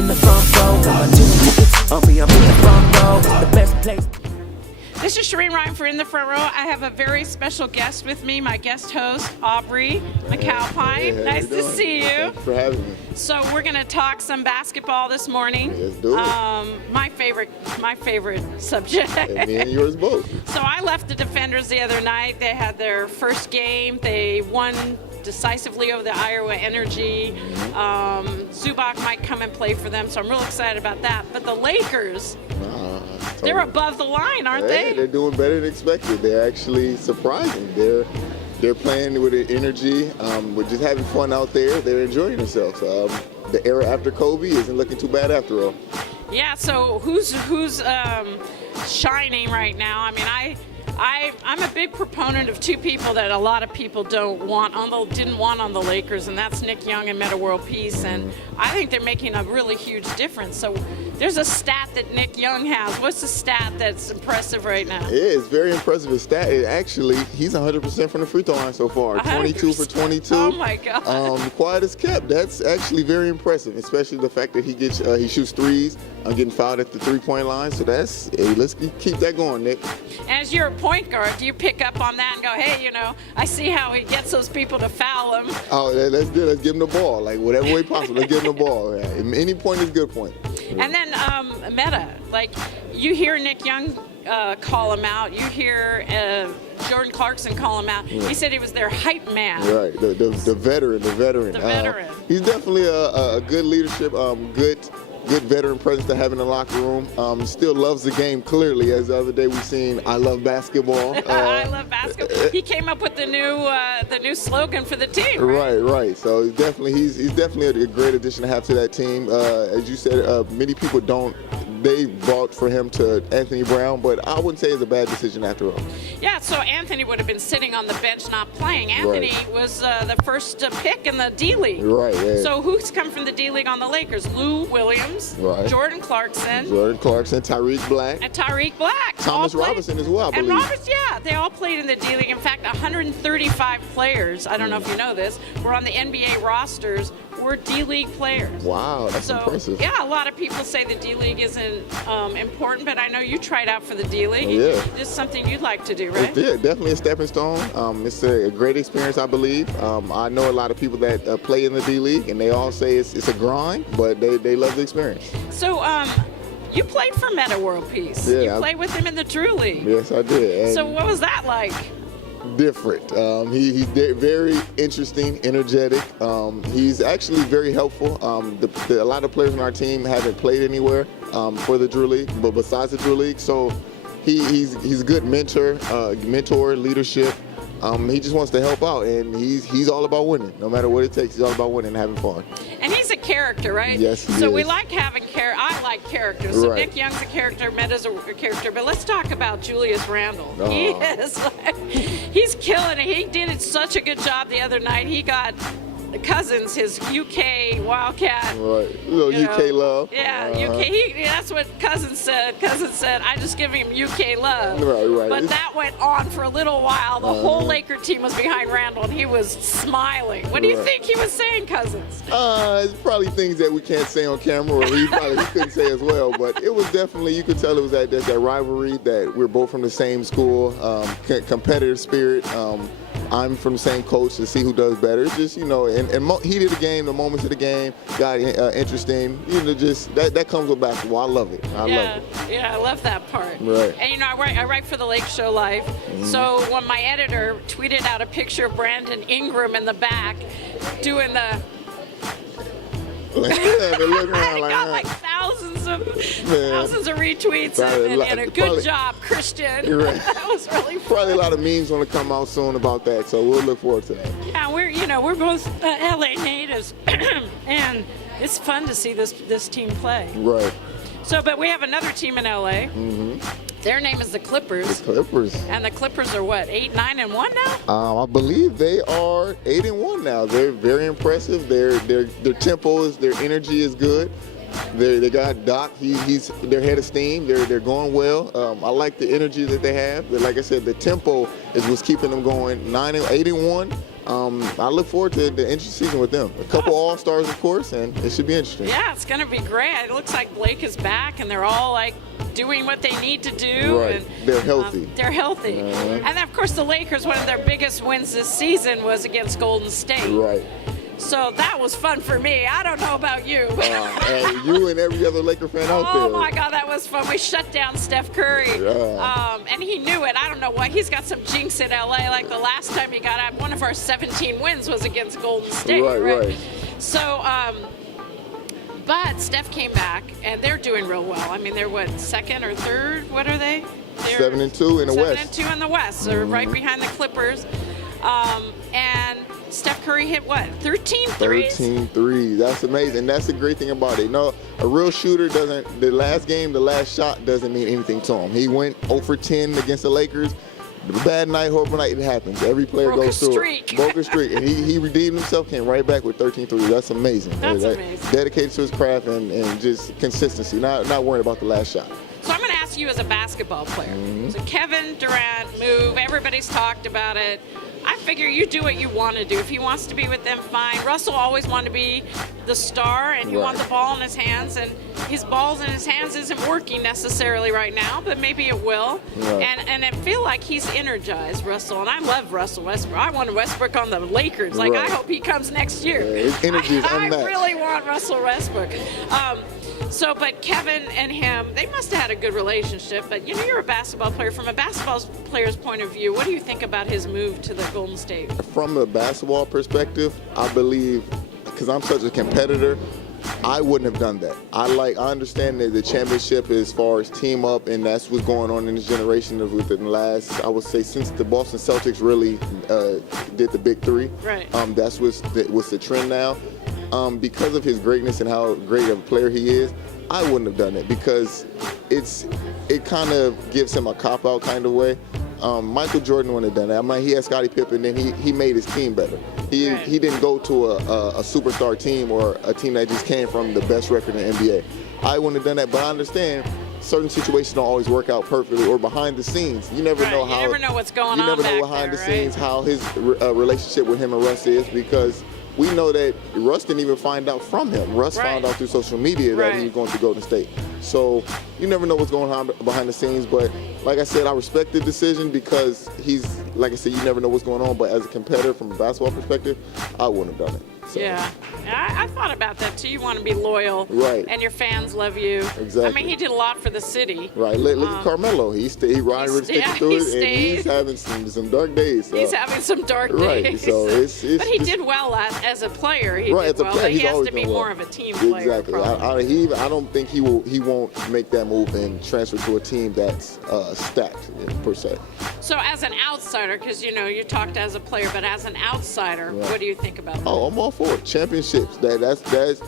in the front row. With my 2 tickets on me, I'm in the front row. The best place. This is Shereen Rayan for In the Front Row. I have a very special guest with me, my guest host, Aubrey McAlpine. Hey, nice to see you. Thanks for having me. So we're going to talk some basketball this morning. Let's do it. My favorite subject. And me and yours both. So I left the Defenders the other night. They had their first game. They won decisively over the Iowa Energy. Zubac might come and play for them, so I'm real excited about that. But the Lakers, they're above the line, aren't they? They're doing better than expected. They're actually surprising. They're playing with energy. We're just having fun out there. They're enjoying themselves. The era after Kobe isn't looking too bad after all. Yeah. So who's shining right now? I mean, I'm a big proponent of two people that a lot of people didn't want on the Lakers, and that's Nick Young and Metta World Peace, and I think they're making a really huge difference. So there's a stat that Nick Young has. What's the stat that's impressive right now? Yeah, it's very impressive. His stat is actually, he's 100% from the free throw line so far. 22 for 22. Oh my God. Quiet as kept. That's actually very impressive, especially the fact that he shoots threes. I'm getting fouled at the three-point line, so let's keep that going, Nick. As you're a point guard, do you pick up on that and go, hey, I see how he gets those people to foul him? Oh, let's do it. Let's give him the ball, like whatever way possible. Let's give him the ball. Yeah. Any point is a good point. And then Metta, like you hear Nick Young call him out. You hear Jordan Clarkson call him out. Yeah. He said he was their hype man. Right, the veteran. The veteran. He's definitely a good leadership, good veteran presence to have in the locker room. Still loves the game clearly. As the other day we seen, I love basketball. I love basketball. He came up with the new slogan for the team. Right. So he's definitely a great addition to have to that team. As you said, many people they bought for him to Anthony Brown, but I wouldn't say it's a bad decision after all. Yeah, so Anthony would have been sitting on the bench not playing. Anthony was the first pick in the D-League. Right, yeah. So who's come from the D-League on the Lakers? Lou Williams, Jordan Clarkson, Tariq Black. And Tariq Black. Thomas Robinson as well, I believe. And Roberts, yeah, they all played in the D-League. In fact, 135 players, I don't know if you know this, were on the NBA rosters were D-League players. Wow, that's impressive. Yeah, a lot of people say the D-League isn't important, but I know you tried out for the D-League. Oh, yeah. This is something you'd like to do, right? Yeah, definitely a stepping stone. It's a great experience, I believe. I know a lot of people that play in the D-League, and they all say it's a grind, but they love the experience. So, you played for Metta World Peace. Yeah, you played with him in the Drew League. Yes, I did. And so what was that like? Different. He's very interesting, energetic. He's actually very helpful. A lot of players on our team haven't played anywhere for the Drew League, but besides the Drew League, so he's a good mentor, leadership. He just wants to help out, and he's all about winning. No matter what it takes, he's all about winning and having fun. And he's a character, right? Yes, he So is. we like having I like characters. So Nick Young's a character, Metta's a character. But let's talk about Julius Randle. He's killing it. He did such a good job the other night. He got Cousins, his UK Wildcat. Right, UK love. Yeah, UK. That's what Cousins said. Cousins said, "I just giving him UK love." Right. But that went on for a little while. The whole Laker team was behind Randle, and he was smiling. What do you think he was saying, Cousins? It's probably things that we can't say on camera, or he couldn't say as well. But it was definitely, you could tell it was that rivalry, that we're both from the same school, competitive spirit. I'm from the same coach to see who does better. It's just, and heat of the game, the moments of the game got interesting. Just that comes with basketball. I love it. I love it. Yeah, I love that part. Right. And I write for the Lake Show Live. So when my editor tweeted out a picture of Brandon Ingram in the back doing the I got like thousands of retweets and a good job, Christian. That was really fun. Probably a lot of memes want to come out soon about that, so we'll look forward to that. Yeah, we're both LA natives, and it's fun to see this team play. Right. So, but we have another team in LA. Their name is the Clippers. The Clippers. And the Clippers are what, 8-9-1 now? I believe they are 8-1 now. They're very impressive. Their tempo their energy is good. They got Doc. He's their head of steam. They're going well. I like the energy that they have. But like I said, the tempo is what's keeping them going. 8-1. I look forward to the interesting season with them. A couple All-Stars, of course, and it should be interesting. Yeah, it's going to be great. It looks like Blake is back, and they're all like doing what they need to do. Right. And, they're healthy. They're healthy. And then, of course, the Lakers, one of their biggest wins this season was against Golden State. Right. So that was fun for me. I don't know about you. And you and every other Laker fan out there. Oh my God, that was fun. We shut down Steph Curry. And he knew it. I don't know why. He's got some jinx in LA. Like the last time he got out, one of our 17 wins was against Golden State. Right. So, but Steph came back, and they're doing real well. I mean, they're what, second or third? What are they? They're 7-2 in the West. 7-2 in the West. They're right behind the Clippers. And Steph Curry hit what, 13 threes? 13 threes. That's amazing. That's the great thing about it. No, a real shooter doesn't, the last shot doesn't mean anything to him. He went 0 for 10 against the Lakers. Bad night, horrible night, it happens. Every player goes through it. Broke a streak. And he redeemed himself, came right back with 13 threes. That's amazing. That's amazing. Dedicated to his craft and just consistency, not worrying about the last shot. So I'm going to ask you as a basketball player. So Kevin Durant move, everybody's talked about it. I figure you do what you want to do. If he wants to be with them, fine. Russell always wanted to be the star, and he wants the ball in his hands, and his balls in his hands isn't working necessarily right now, but maybe it will. And I feel like he's energized, Russell, and I love Russell Westbrook. I want Westbrook on the Lakers. Like, I hope he comes next year. His energy is unmatched. I really want Russell Westbrook. But Kevin and him, they must have had a good relationship. But, you know, you're a basketball player. From a basketball player's point of view, what do you think about his move to the Golden State? From a basketball perspective, I believe, because I'm such a competitor, I wouldn't have done that. I understand that the championship as far as team up, and that's what's going on in this generation within the last, I would say, since the Boston Celtics really did the big three. Right. That's what's the trend now. Because of his greatness and how great of a player he is, I wouldn't have done it because it kind of gives him a cop-out kind of way. Michael Jordan wouldn't have done that. I mean, he had Scottie Pippen, and he made his team better. He didn't go to a superstar team or a team that just came from the best record in the NBA. I wouldn't have done that, but I understand certain situations don't always work out perfectly, or behind the scenes. You never know how. You never know what's going on. You never know behind the scenes how his relationship with him and Russ is, because we know that Russ didn't even find out from him. Russ found out through social media that he was going to Golden State. So you never know what's going on behind the scenes. But like I said, I respect the decision because he's, like I said, you never know what's going on. But as a competitor from a basketball perspective, I wouldn't have done it. So. Yeah, I thought about that too. You want to be loyal, and your fans love you. Exactly. I mean, he did a lot for the city. Right. Look at Carmelo. He riding with sticking through it, and he's having some dark days. So. He's having some dark days. Right. So but he did well as a player. He did as a well. player, But he has to be well. more of a team player. Exactly. I don't think he won't make that move and transfer to a team that's stacked per se. So as an outsider, because you talked as a player, but as an outsider, what do you think about that? Oh, I'm all for it. Championships. That's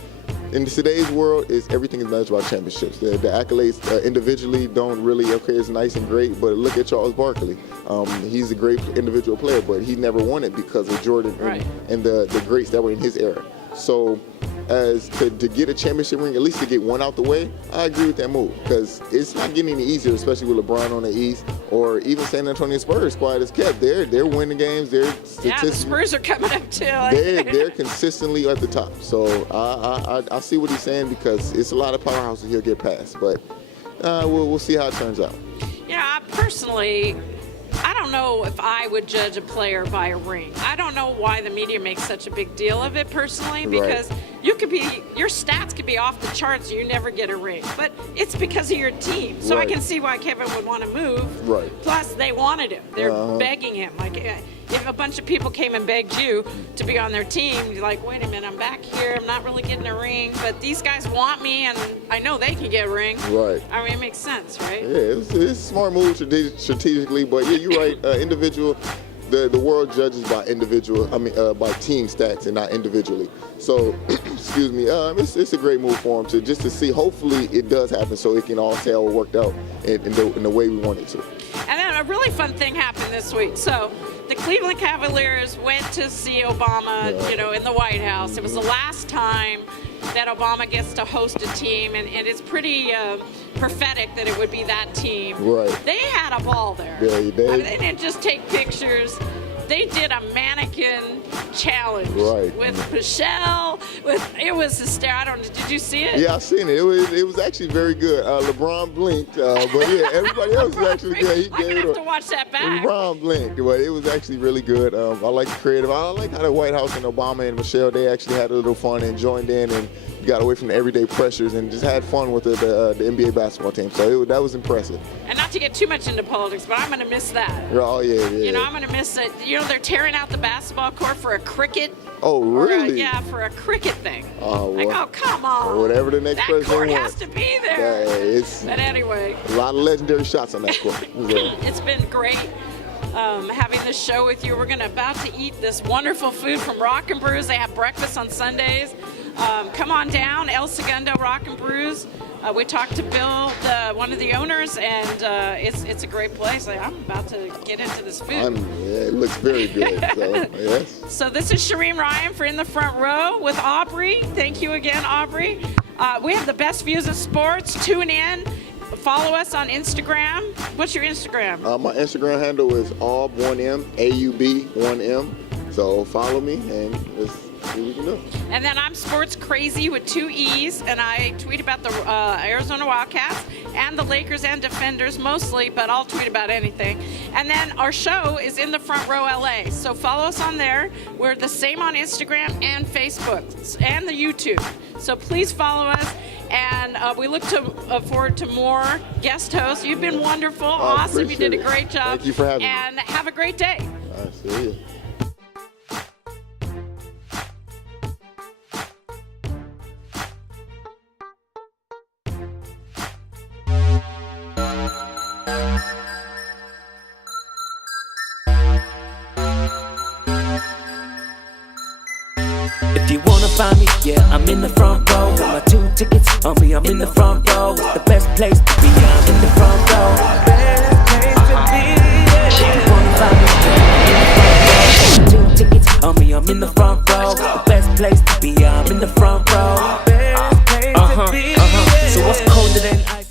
in today's world, everything is measured by championships. The accolades individually don't really, it's nice and great, but look at Charles Barkley. He's a great individual player, but he never won it because of Jordan and the greats that were in his era. So as to get a championship ring, at least to get one out the way, I agree with that move because it's not getting any easier, especially with LeBron on the East, or even San Antonio Spurs quiet as kept. They're winning games. They're the Spurs are coming up too. They're consistently at the top. So I see what he's saying because it's a lot of powerhouses he'll get past, but we'll see how it turns out. Personally, I don't know if I would judge a player by a ring. I don't know why the media makes such a big deal of it personally, because your stats could be off the charts and you never get a ring. But it's because of your team. So I can see why Kevin would want to move. Right. Plus, they wanted him. They're begging him. Like, if a bunch of people came and begged you to be on their team, you're like, wait a minute, I'm back here. I'm not really getting a ring. But these guys want me, and I know they can get a ring. Right. I mean, it makes sense, right? Yeah, it's a smart move strategically. But, yeah, you're right. Individual. The world judges by by team stats and not individually. So, excuse me, it's a great move for him to see. Hopefully, it does happen so it can all say how it worked out in the way we want it to. And then a really fun thing happened this week. So, the Cleveland Cavaliers went to see Obama, in the White House. It was the last time that Obama gets to host a team, and it's pretty prophetic that it would be that team. Right. They had a ball there. Yeah, They didn't just take pictures. they did a mannequin challenge Right. with Michelle. It was hysterical. I don't know. Did you see it? Yeah, I seen it. It was actually very good. LeBron blinked, but yeah, everybody else was actually good. He I'm gonna have to watch that back. LeBron blinked, but it was actually really good. I like the creative. I like how the White House and Obama and Michelle, they actually had a little fun and joined in and got away from the everyday pressures and just had fun with the NBA basketball team. So that was impressive. And not to get too much into politics, but I'm gonna miss that. Oh yeah. You know, I'm gonna miss it. You know, they're tearing out the basketball court for a cricket. Oh really? Yeah, for a cricket thing. Oh, like, well, oh come on. whatever the next that president court wants. has to be there. It's but anyway, a lot of legendary shots on that court. So. It's been great having this show with you. We're about to eat this wonderful food from Rock and Brews. They have breakfast on Sundays. Come on down, El Segundo Rock and Brews. We talked to Bill, one of the owners, and it's a great place. I'm about to get into this food. It looks very good. So, yes. So this is Shereen Rayan for In the Front Row with Aubrey. Thank you again, Aubrey. We have the best views of sports. Tune in. Follow us on Instagram. What's your Instagram? My Instagram handle is Aub1M, AUB1M. So follow me and let's see what we can do. And then I'm Sports Crazy with 2 E's, and I tweet about the Arizona Wildcats and the Lakers and Defenders mostly, but I'll tweet about anything. And then our show is In the Front Row LA. So follow us on there. We're the same on Instagram and Facebook and the YouTube. So please follow us. And we look forward to more guest hosts. You've been wonderful, awesome. You did a great job. Thank you for having me. And have a great day. I see you. If you wanna find me, yeah, I'm in the front row. With my 2 tickets on me, I'm in the front row. It's the best place to be, I'm in the front row. Best place to be, yeah. If you wanna find me, yeah, I'm in the front row. With my 2 tickets on me, I'm in the front row. The best place to be, I'm in the front row. Best place to be, yeah. So what's colder than ice?